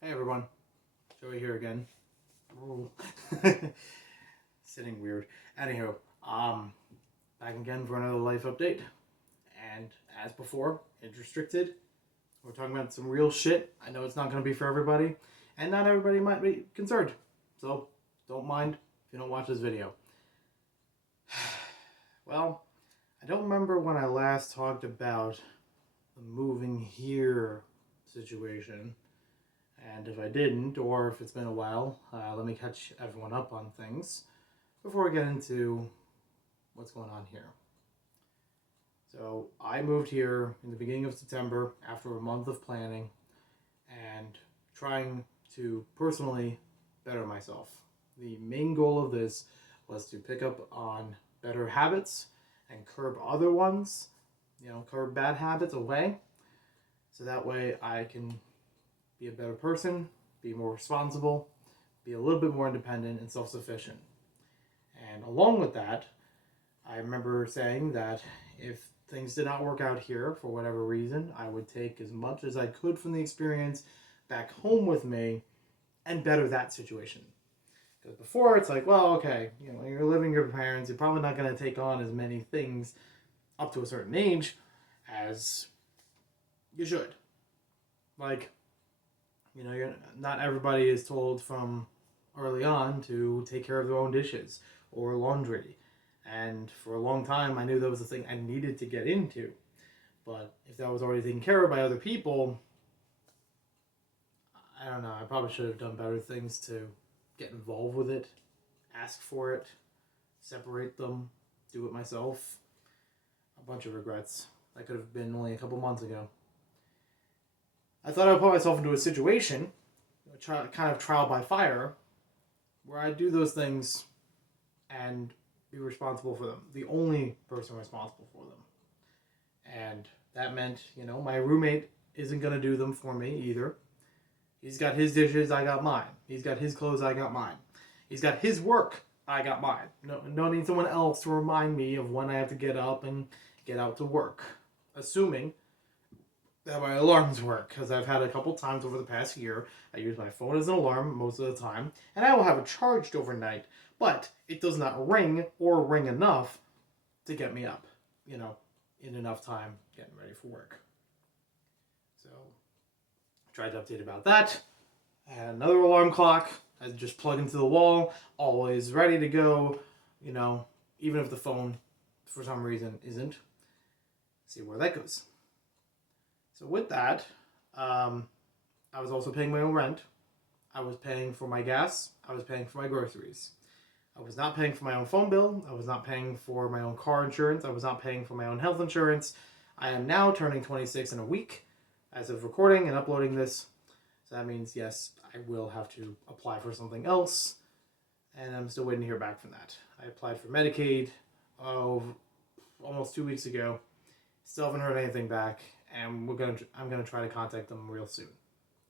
Hey everyone, Joey here again. Ooh. Sitting weird. Anywho, back again for another life update. And as before, age restricted. We're talking about some real shit. I know it's not going to be for everybody, and not everybody might be concerned. So don't mind if you don't watch this video. Well, I don't remember when I last talked about the moving here situation. And if I didn't, or if it's been a while, let me catch everyone up on things before we get into what's going on here. So I moved here in the beginning of September after a month of planning and trying to personally better myself. The main goal of this was to pick up on better habits and curb other ones, curb bad habits away, so that way I can be a better person, be more responsible, be a little bit more independent and self sufficient. And along with that, I remember saying that if things did not work out here for whatever reason, I would take as much as I could from the experience back home with me and better that situation. Because before it's like, well, okay, when you're living with your parents, you're probably not going to take on as many things up to a certain age as you should. Like, you're not everybody is told from early on to take care of their own dishes or laundry. And for a long time, I knew that was a thing I needed to get into. But if that was already taken care of by other people, I don't know. I probably should have done better things to get involved with it, ask for it, separate them, do it myself. A bunch of regrets. That could have been only a couple months ago. I thought I would put myself into a situation, kind of trial by fire, where I do those things and be responsible for them. The only person responsible for them. And that meant, my roommate isn't going to do them for me either. He's got his dishes, I got mine. He's got his clothes, I got mine. He's got his work, I got mine. No need someone else to remind me of when I have to get up and get out to work. Assuming that my alarms work, because I've had a couple times over the past year. I use my phone as an alarm most of the time, and I will have it charged overnight, but it does not ring or ring enough to get me up, in enough time getting ready for work. So I tried to update about that. I had another alarm clock. I just plug into the wall, always ready to go, even if the phone for some reason isn't. See where that goes. So with that, I was also paying my own rent. I was paying for my gas. I was paying for my groceries. I was not paying for my own phone bill. I was not paying for my own car insurance. I was not paying for my own health insurance. I am now turning 26 in a week as of recording and uploading this. So that means, yes, I will have to apply for something else. And I'm still waiting to hear back from that. I applied for Medicaid almost 2 weeks ago. Still haven't heard anything back. And I'm gonna try to contact them real soon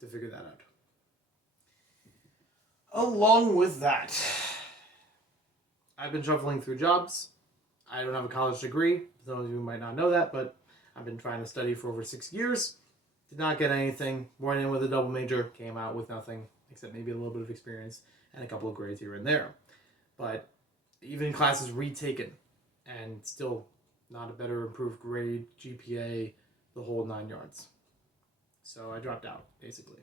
to figure that out. Along with that, I've been shuffling through jobs. I don't have a college degree. Some of you might not know that, but I've been trying to study for over 6 years. Did not get anything. Went in with a double major. Came out with nothing except maybe a little bit of experience and a couple of grades here and there. But even classes retaken and still not a better improved grade, GPA, the whole 9 yards. So I dropped out, basically.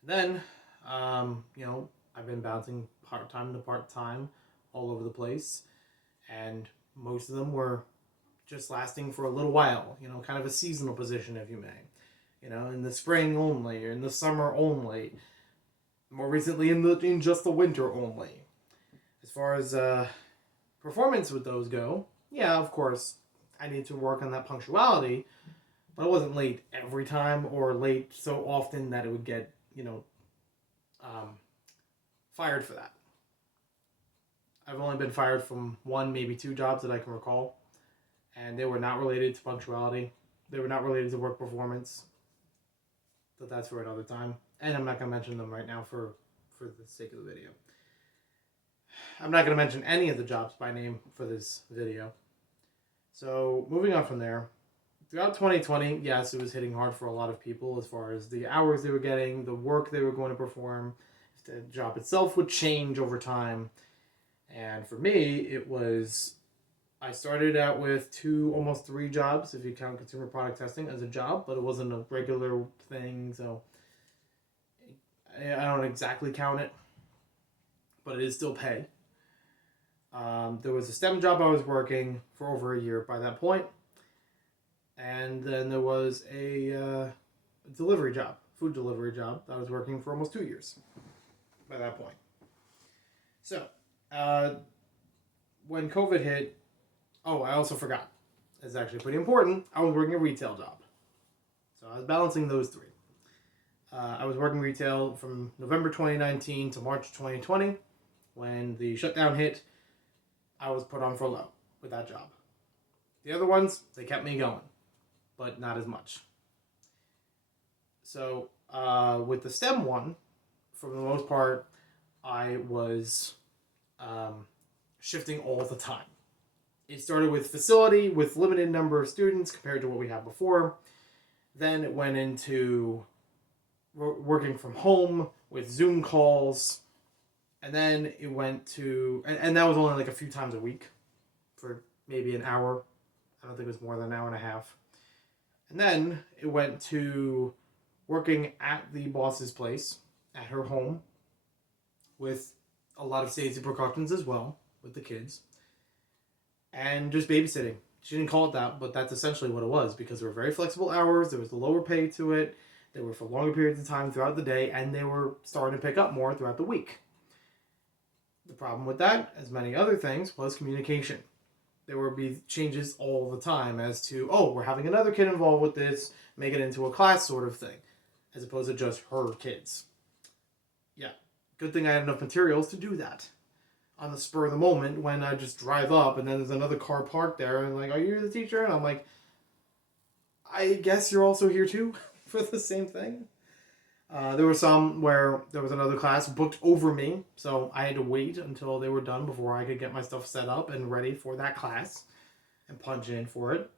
And then, I've been bouncing part-time to part-time all over the place. And most of them were just lasting for a little while, kind of a seasonal position, if you may. In the spring only, or in the summer only. More recently, in just the winter only. As far as performance with those go, yeah, of course, I need to work on that punctuality, but I wasn't late every time or late so often that it would get, fired for that. I've only been fired from one, maybe two jobs that I can recall, and they were not related to punctuality. They were not related to work performance, but that's for another time. And I'm not going to mention them right now for the sake of the video. I'm not going to mention any of the jobs by name for this video. So moving on from there, throughout 2020, yes, it was hitting hard for a lot of people as far as the hours they were getting, the work they were going to perform, if the job itself would change over time. And for me, it was I started out with almost three jobs, if you count consumer product testing as a job, but it wasn't a regular thing, so I don't exactly count it, but it is still pay. There was a STEM job I was working for over a year by that point, and then there was a delivery job, food delivery job that I was working for almost 2 years by that point. So, uh, when COVID hit, oh, I also forgot. It's actually pretty important. I was working a retail job, so I was balancing those three. I was working retail from November 2019 to March 2020. When the shutdown hit, I was put on furlough with that job. The other ones, they kept me going, but not as much. So with the STEM one, for the most part, I was shifting all the time. It started with facility with limited number of students compared to what we had before. Then it went into working from home with Zoom calls. And then it went to, and that was only like a few times a week for maybe an hour. I don't think it was more than an hour and a half. And then it went to working at the boss's place, at her home, with a lot of safety precautions as well with the kids, and just babysitting. She didn't call it that, but that's essentially what it was, because there were very flexible hours, there was a lower pay to it, they were for longer periods of time throughout the day, and they were starting to pick up more throughout the week. The problem with that, as many other things, was communication. There would be changes all the time as to, oh, we're having another kid involved with this, make it into a class sort of thing, as opposed to just her kids. Yeah, good thing I had enough materials to do that on the spur of the moment when I just drive up and then there's another car parked there and like, are you the teacher? And I'm like, I guess you're also here too for the same thing. There were some where there was another class booked over me, so I had to wait until they were done before I could get my stuff set up and ready for that class and punch in for it.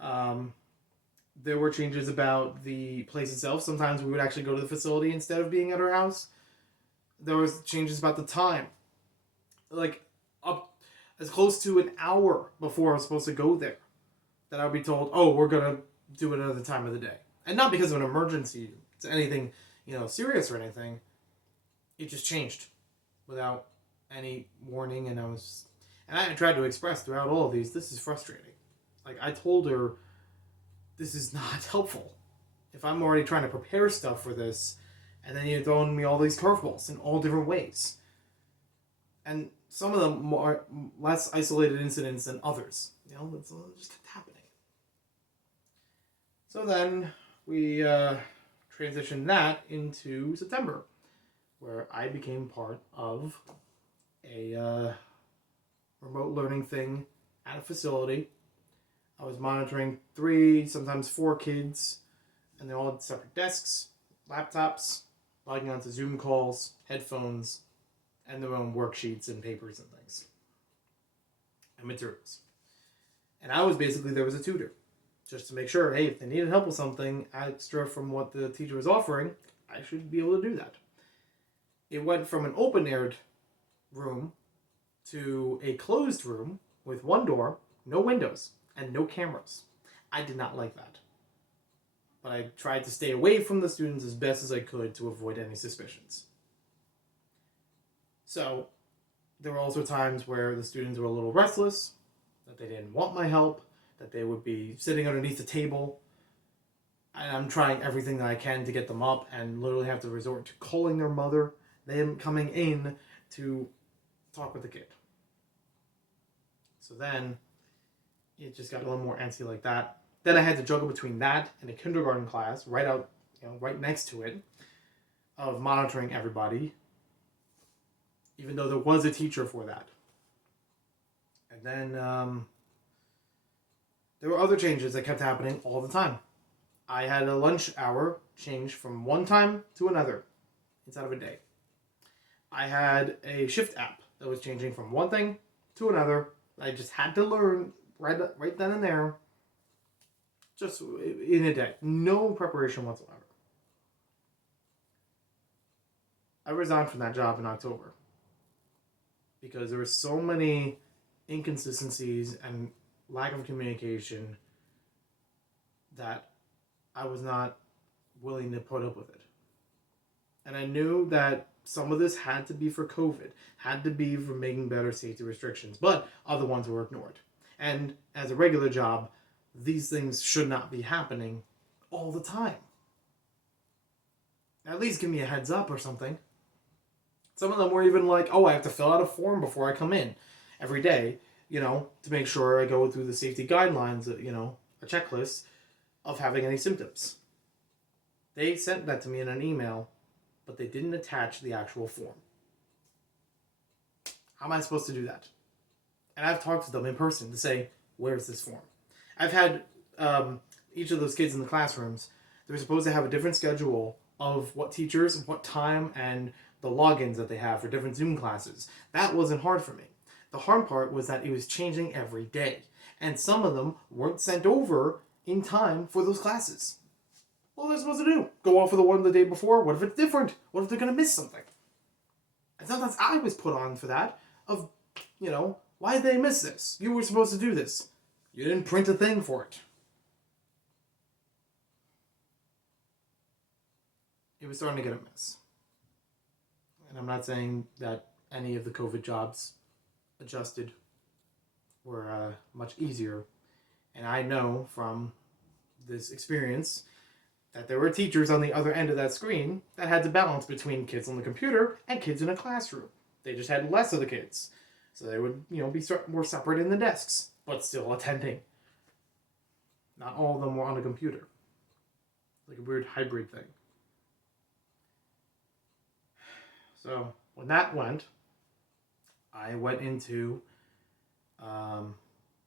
There were changes about the place itself. Sometimes we would actually go to the facility instead of being at our house. There was changes about the time. Like, up as close to an hour before I was supposed to go there, that I would be told, oh, we're going to do it another time of the day. And not because of an emergency, it's anything, serious or anything. It just changed without any warning, and I tried to express throughout all of these, this is frustrating. Like, I told her, this is not helpful. If I'm already trying to prepare stuff for this, and then you're throwing me all these curveballs in all different ways. And some of them more less isolated incidents than others. It just kept happening. So then we transitioned that into September, where I became part of a remote learning thing at a facility. I was monitoring 3, sometimes 4 kids, and they all had separate desks, laptops, logging onto Zoom calls, headphones, and their own worksheets and papers and things, and materials. And I was basically there was a tutor, just to make sure, hey, if they needed help with something extra from what the teacher was offering, I should be able to do that. It went from an open-aired room to a closed room with one door, no windows, and no cameras. I did not like that. But I tried to stay away from the students as best as I could to avoid any suspicions. So, there were also times where the students were a little restless, that they didn't want my help, that they would be sitting underneath the table, and I'm trying everything that I can to get them up and literally have to resort to calling their mother, them coming in to talk with the kid. So then, it just got a little more antsy like that. Then I had to juggle between that and a kindergarten class right next to it, of monitoring everybody, even though there was a teacher for that. And then there were other changes that kept happening all the time. I had a lunch hour change from one time to another inside of a day. I had a shift app that was changing from one thing to another. I just had to learn right then and there Just in a day. No preparation whatsoever. I resigned from that job in October because there were so many inconsistencies and lack of communication that I was not willing to put up with it. And I knew that some of this had to be for COVID, had to be for making better safety restrictions, but other ones were ignored. And as a regular job, these things should not be happening all the time. At least give me a heads up or something. Some of them were even like, oh, I have to fill out a form before I come in every day, to make sure I go through the safety guidelines, a checklist of having any symptoms. They sent that to me in an email, but they didn't attach the actual form. How am I supposed to do that? And I've talked to them in person to say, where's this form? I've had each of those kids in the classrooms, they're supposed to have a different schedule of what teachers, what time, and the logins that they have for different Zoom classes. That wasn't hard for me. The hard part was that it was changing every day. And some of them weren't sent over in time for those classes. What are they supposed to do? Go off for the one the day before? What if it's different? What if they're going to miss something? And sometimes I was put on for that of, why did they miss this? You were supposed to do this. You didn't print a thing for it. It was starting to get a mess. And I'm not saying that any of the COVID jobs adjusted were much easier. And I know from this experience that there were teachers on the other end of that screen that had to balance between kids on the computer and kids in a classroom. They just had less of the kids. So they would, be more separate in the desks, but still attending. Not all of them were on a computer. Like a weird hybrid thing. So when that went, I went into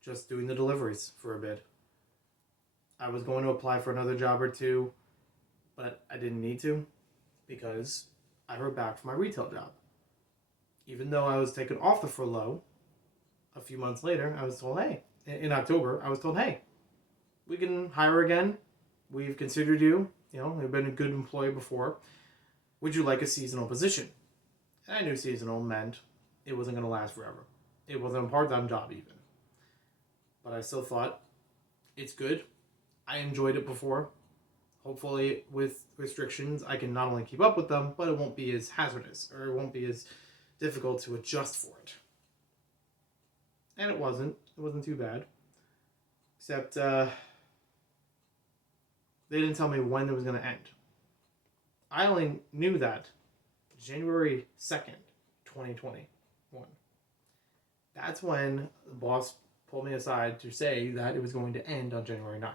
just doing the deliveries for a bit. I was going to apply for another job or two, but I didn't need to because I heard back from my retail job. Even though I was taken off the furlough, a few months later, I was told, hey, in October, I was told, hey, we can hire again. We've considered you. You've been a good employee before. Would you like a seasonal position? And I knew seasonal meant it wasn't going to last forever. It wasn't a part-time job even. But I still thought, it's good. I enjoyed it before. Hopefully, with restrictions, I can not only keep up with them, but it won't be as hazardous, or it won't be as difficult to adjust for it. And it wasn't. It wasn't too bad. Except, they didn't tell me when it was going to end. I only knew that January 2nd, 2021. That's when the boss pulled me aside to say that it was going to end on January 9th.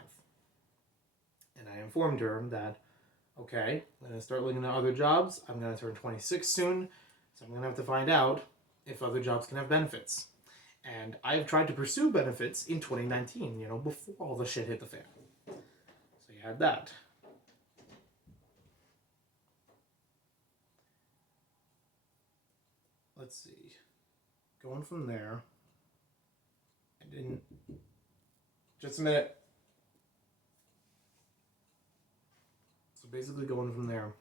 And I informed her that, okay, I'm going to start looking at other jobs. I'm going to turn 26 soon, so I'm going to have to find out if other jobs can have benefits. And I've tried to pursue benefits in 2019, before all the shit hit the fan. So you had that. Let's see. Going from there, I didn't... Just a minute. So basically going from there,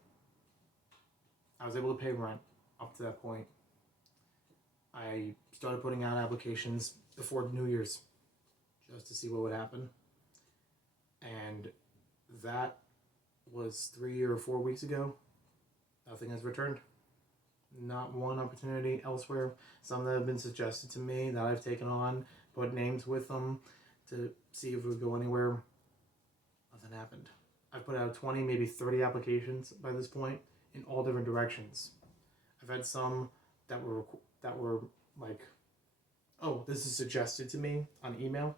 I was able to pay rent up to that point. I started putting out applications before New Year's just to see what would happen. And that was 3 or 4 weeks ago. Nothing has returned. Not one opportunity elsewhere. Some that have been suggested to me that I've taken on, put names with them to see if it would go anywhere. Nothing happened. I've put out 20, maybe 30 applications by this point in all different directions. I've had some that were like, oh, this is suggested to me on email.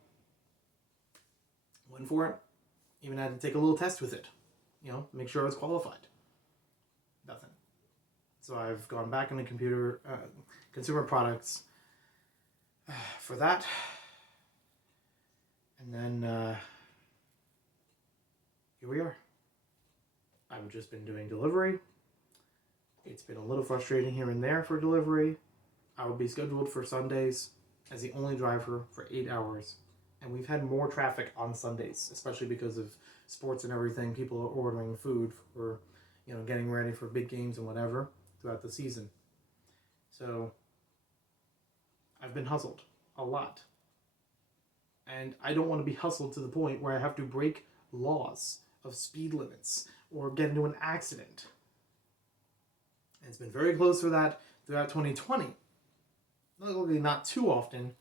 Went for it. Even had to take a little test with it. Make sure I was qualified. Nothing. So I've gone back into consumer products for that. And then here we are. I've just been doing delivery. It's been a little frustrating here and there for delivery. I will be scheduled for Sundays as the only driver for 8 hours And we've had more traffic on Sundays, especially because of sports and everything. People are ordering food for, getting ready for big games and whatever throughout the season. So I've been hustled a lot. And I don't want to be hustled to the point where I have to break laws of speed limits or get into an accident. And it's been very close for that throughout 2020. Luckily, not too often,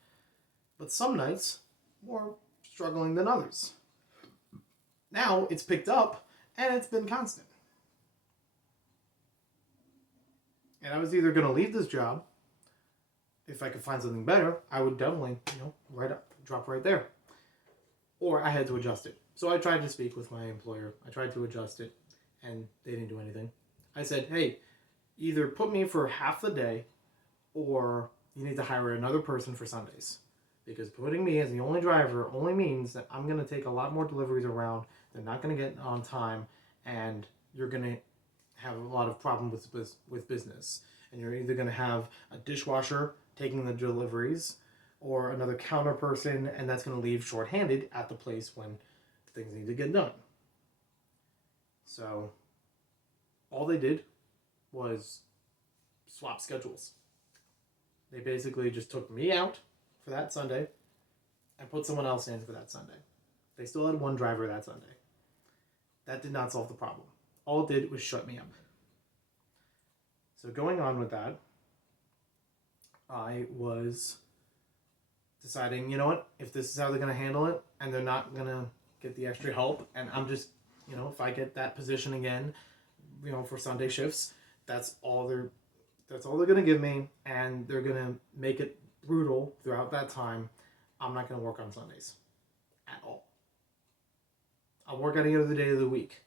but some nights more struggling than others. Now it's picked up and it's been constant. And I was either going to leave this job. If I could find something better, I would definitely, drop right there. Or I had to adjust it. So I tried to speak with my employer. I tried to adjust it, and they didn't do anything. I said, hey, either put me for half the day, or you need to hire another person for Sundays. Because putting me as the only driver only means that I'm going to take a lot more deliveries around. They're not going to get on time, and you're going to have a lot of problems with business. And you're either going to have a dishwasher taking the deliveries or another counter person, and that's going to leave shorthanded at the place when things need to get done. So all they did was swap schedules. They basically just took me out for that Sunday and put someone else in for that Sunday. They still had one driver that Sunday. That did not solve the problem. All it did was shut me up. So going on with that, I was deciding, if this is how they're going to handle it and they're not going to get the extra help, and I'm just, if I get that position again, for Sunday shifts, that's all they're going to give me, and they're going to make it brutal throughout that time. I'm not going to work on Sundays at all. I'll work any other day of the week,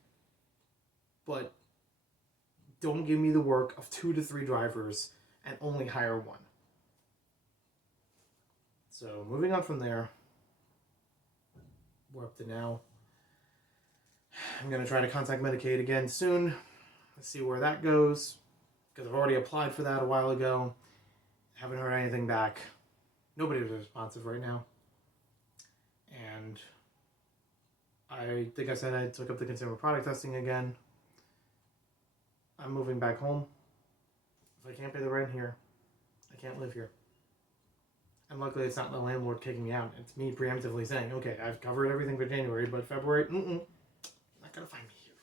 but don't give me the work of 2 to 3 drivers and only hire one. So moving on from there, we're up to now. I'm going to try to contact Medicaid again soon. Let's see where that goes, because I've already applied for that a while ago. Haven't heard anything back. Nobody was responsive right now. And I think I said I took up the consumer product testing again. I'm moving back home. If I can't pay the rent here, I can't live here. And luckily it's not the landlord kicking me out. It's me preemptively saying, okay, I've covered everything for January, but February, not going to find me here.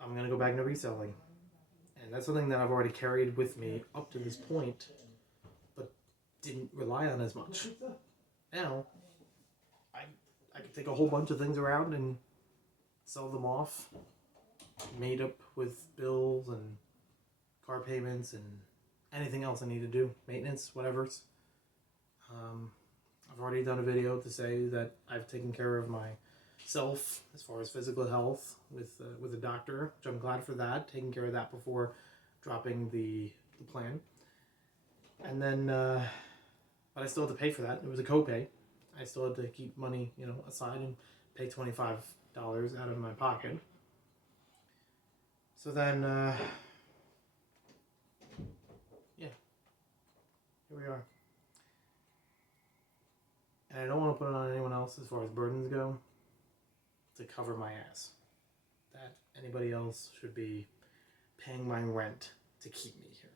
I'm going to go back into reselling. And that's something that I've already carried with me up to this point, but didn't rely on as much. Now, I could take a whole bunch of things around and sell them off, made up with bills and car payments and anything else I need to do, maintenance, whatever's. I've already done a video to say that I've taken care of myself as far as physical health with a doctor, which I'm glad for that, taking care of that before dropping the plan. And then, but I still had to pay for that. It was a copay. I still had to keep money, aside and pay $25 out of my pocket. So then, here we are. And I don't want to put it on anyone else as far as burdens go to cover my ass. That anybody else should be paying my rent to keep me here.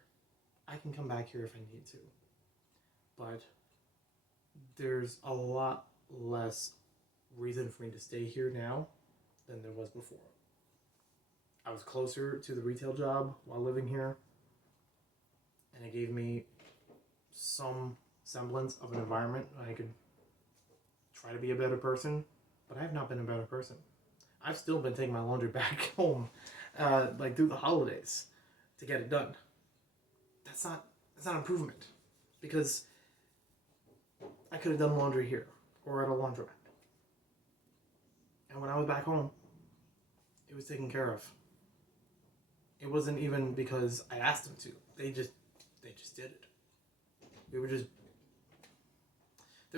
I can come back here if I need to. But there's a lot less reason for me to stay here now than there was before. I was closer to the retail job while living here, and it gave me some semblance of an environment I could try to be a better person, but I have not been a better person. I've still been taking my laundry back home, through the holidays to get it done. That's not improvement, because I could have done laundry here or at a laundromat. And when I was back home, it was taken care of. It wasn't even because I asked them to. They just did it. There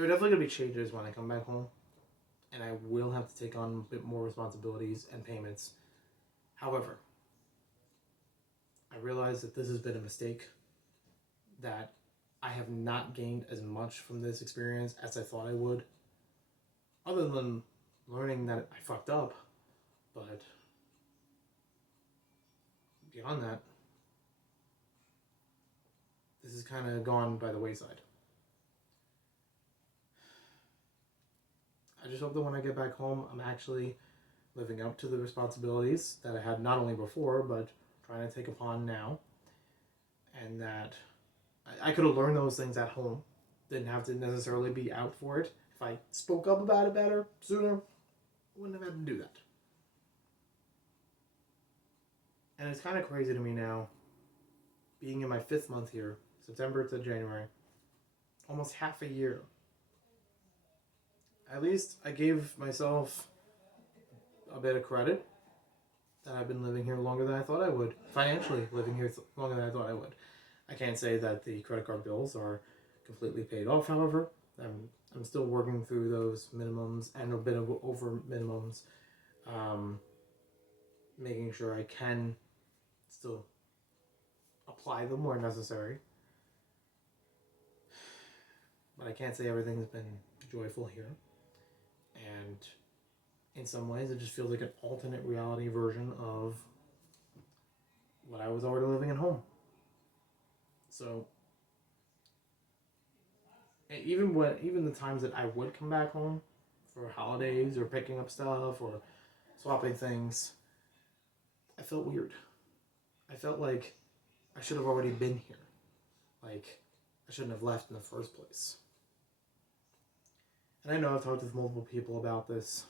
are definitely going to be changes when I come back home, and I will have to take on a bit more responsibilities and payments. However, I realize that this has been a mistake that I have not gained as much from this experience as I thought I would, other than learning that I fucked up. But beyond that, this has kind of gone by the wayside. I just hope that when I get back home, I'm actually living up to the responsibilities that I had not only before, but trying to take upon now. And that I could have learned those things at home. Didn't have to necessarily be out for it. If I spoke up about it better, sooner, I wouldn't have had to do that. And it's kind of crazy to me now, being in my 5th month here, September to January, almost half a year. At least I gave myself a bit of credit that I've been living here longer than I thought I would. Financially living here longer than I thought I would. I can't say that the credit card bills are completely paid off, however. I'm still working through those minimums and a bit of over minimums. Making sure I can still apply them where necessary. But I can't say everything's been joyful here. And in some ways, it just feels like an alternate reality version of what I was already living at home. So, even the times that I would come back home for holidays or picking up stuff or swapping things, I felt weird. I felt like I should have already been here. Like, I shouldn't have left in the first place. And I know I've talked with multiple people about this,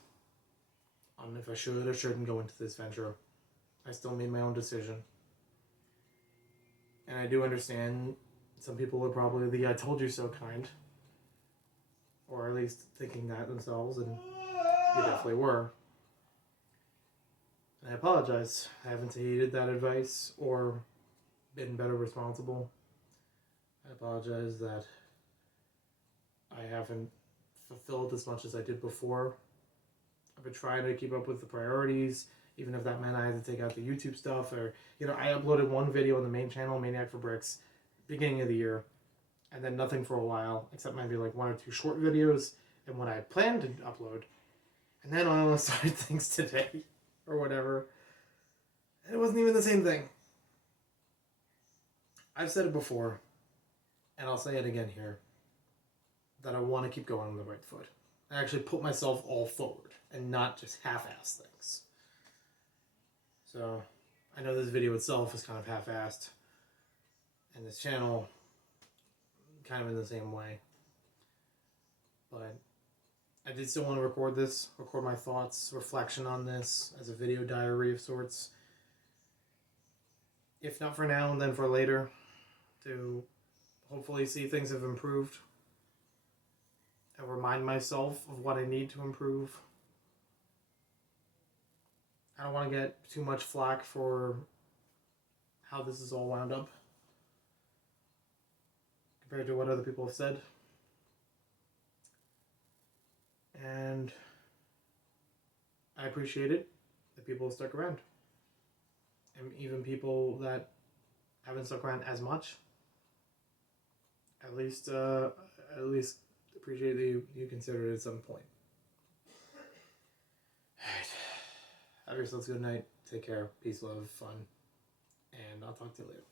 on if I should or shouldn't go into this venture. I still made my own decision. And I do understand some people are probably the I told you so kind. Or at least thinking that themselves, and they definitely were. And I apologize. I haven't heeded that advice or been better responsible. I apologize that I haven't fulfilled as much as I did before. I've been trying to keep up with the priorities, even if that meant I had to take out the YouTube stuff. Or, I uploaded one video on the main channel, Maniac for Bricks, beginning of the year, and then nothing for a while, except maybe like 1 or 2 short videos and what I had planned to upload. And then I only started things today, or whatever. And it wasn't even the same thing. I've said it before, and I'll say it again here, that I want to keep going on the right foot. I actually put myself all forward and not just half-ass things. So, I know this video itself is kind of half-assed, and this channel kind of in the same way. But I did still want to record my thoughts, reflection on this as a video diary of sorts. If not for now, then for later, to hopefully see things have improved. And remind myself of what I need to improve. I don't want to get too much flack for how this is all wound up compared to what other people have said. And I appreciate it that people have stuck around. And even people that haven't stuck around as much, at least appreciate that you consider it at some point. Alright. Have yourselves a good night. Take care. Peace, love, fun. And I'll talk to you later.